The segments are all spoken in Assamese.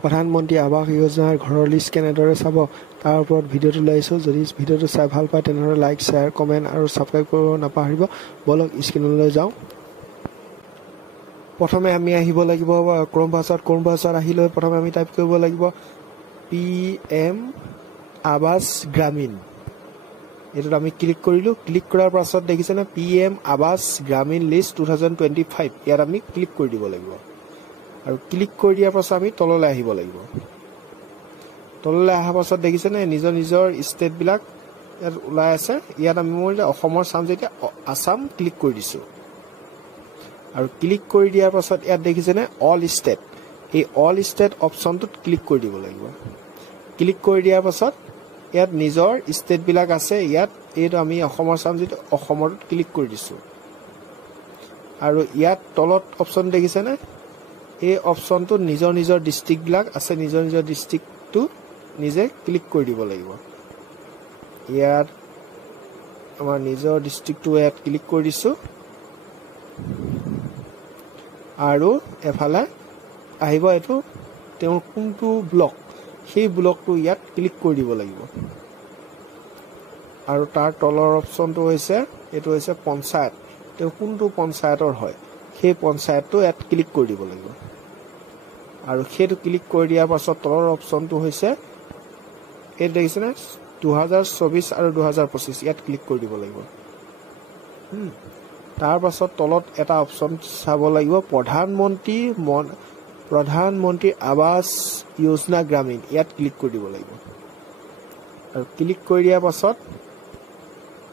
প্ৰধানমন্ত্ৰী আৱাস যোজনাৰ ঘৰৰ লিষ্ট কেনেদৰে চাব তাৰ ওপৰত ভিডিঅ'টো লৈ আহিছোঁ। যদি ভিডিঅ'টো চাই ভাল পায় তেনেহ'লে লাইক, শ্বেয়াৰ, কমেণ্ট আৰু ছাবস্ক্ৰাইব কৰিব নাপাহৰিব। বলক স্ক্ৰীনলৈ যাওঁ। প্ৰথমে আমি আহিব লাগিব ক্ৰম ব্ৰাউচাৰত আহি লৈ প্ৰথমে আমি টাইপ কৰিব লাগিব PM আৱাস গ্ৰামীণ। এইটোত আমি ক্লিক কৰিলোঁ। ক্লিক কৰাৰ পাছত দেখিছেনে PM আৱাস গ্ৰামীণ লিষ্ট 2025। ইয়াত আমি ক্লিক কৰি দিব লাগিব আৰু ক্লিক কৰি দিয়াৰ পাছত আমি তললৈ আহিব লাগিব। তললৈ অহাৰ পাছত দেখিছেনে নিজৰ নিজৰ ষ্টেটবিলাক ইয়াত ওলাই আছে। ইয়াত আমি মই অসমৰ চাম যেতিয়া আছাম ক্লিক কৰি দিছোঁ আৰু ক্লিক কৰি দিয়াৰ পাছত ইয়াত দেখিছেনে অল ষ্টেট। এই অল ষ্টেট অপশ্যনটোত ক্লিক কৰি দিব লাগিব। ক্লিক কৰি দিয়াৰ পাছত ইয়াত নিজৰ ষ্টেটবিলাক আছে। ইয়াত এইটো আমি অসমৰ চাম যিটো অসমত ক্লিক কৰি দিছোঁ আৰু ইয়াত তলত অপশ্যন দেখিছেনে এই অপশ্যনটোত নিজৰ নিজৰ ডিষ্ট্ৰিক্টবিলাক আছে। নিজৰ নিজৰ ডিষ্ট্ৰিক্টটো নিজে ক্লিক কৰি দিব লাগিব। ইয়াত আমাৰ নিজৰ ডিষ্ট্ৰিক্টটো ইয়াত ক্লিক কৰি দিছোঁ আৰু এফালে আহিব এইটো তেওঁৰ কোনটো ব্লক সেই ব্লকটো ইয়াত ক্লিক কৰি দিব লাগিব আৰু তাৰ তলৰ অপশ্যনটো হৈছে এইটো হৈছে পঞ্চায়ত। তেওঁ কোনটো পঞ্চায়তৰ হয় সেই পঞ্চায়তটো ইয়াত ক্লিক কৰি দিব লাগিব আৰু সেইটো ক্লিক কৰি দিয়াৰ পাছত তলৰ অপশ্যনটো হৈছে এই দেখিছেনে 2024 আৰু 2025 ইয়াত ক্লিক কৰি দিব লাগিব। তাৰ পাছত তলত এটা অপশ্যন চাব লাগিব প্ৰধানমন্ত্ৰী আৱাস যোজনা গ্ৰামীণ। ইয়াত ক্লিক কৰি দিব লাগিব আৰু ক্লিক কৰি দিয়াৰ পাছত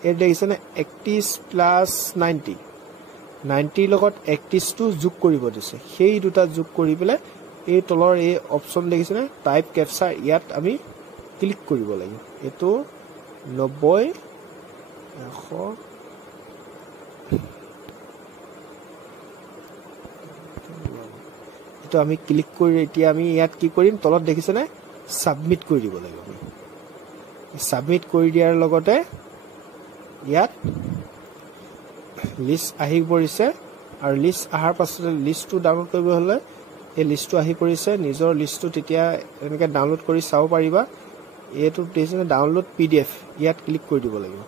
ইয়াত দেখিছেনে 31+90 লগত 31টো যোগ কৰিব দিছে। সেই দুটা যোগ কৰি পেলাই এই তলৰ এই অপশ্যন দেখিছেনে টাইপ কেপচাৰ। ইয়াত আমি ক্লিক কৰিব লাগিব। এইটো 90 100 এইটো আমি ক্লিক কৰি এতিয়া আমি ইয়াত কি কৰিম তলত দেখিছেনে ছাবমিট কৰি দিব লাগিব। ছাবমিট কৰি দিয়াৰ লগতে ইয়াত লিষ্ট আহি পৰিছে আৰু লিষ্ট অহাৰ পাছতে লিষ্টটো ডাউনলোড কৰিব হ'লে এই লিষ্টটো আহি পৰিছে। নিজৰ লিষ্টটো তেতিয়া এনেকৈ ডাউনলোড কৰি চাব পাৰিবা। এইটো দেখিছেনে ডাউনলোড PDF। ইয়াত ক্লিক কৰি দিব লাগিব।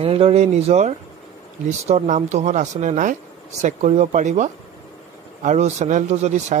এনেদৰে নিজৰ লিষ্টৰ নামটোহঁত আছেনে নাই চেক কৰিব পাৰিব আৰু চেনেলটো যদি চাই